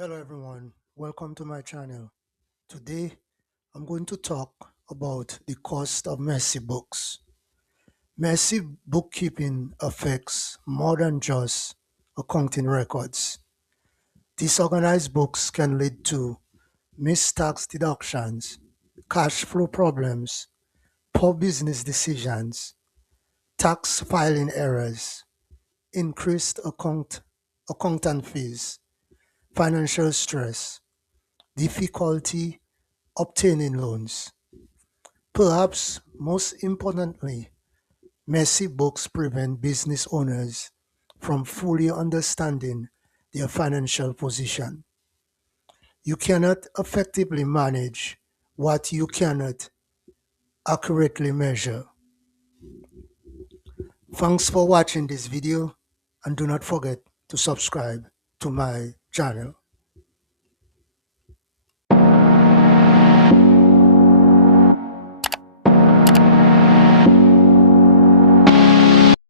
Hello everyone, welcome to my channel. Today I'm going to talk about the cost of messy books. Messy bookkeeping affects more than just accounting records. Disorganized books can lead to missed tax deductions, cash flow problems, poor business decisions, tax filing errors, increased accountant fees, financial stress, difficulty obtaining loans. Perhaps most importantly, messy books prevent business owners from fully understanding their financial position. You cannot effectively manage what you cannot accurately measure. Thanks for watching this video and do not forget to subscribe to my channel.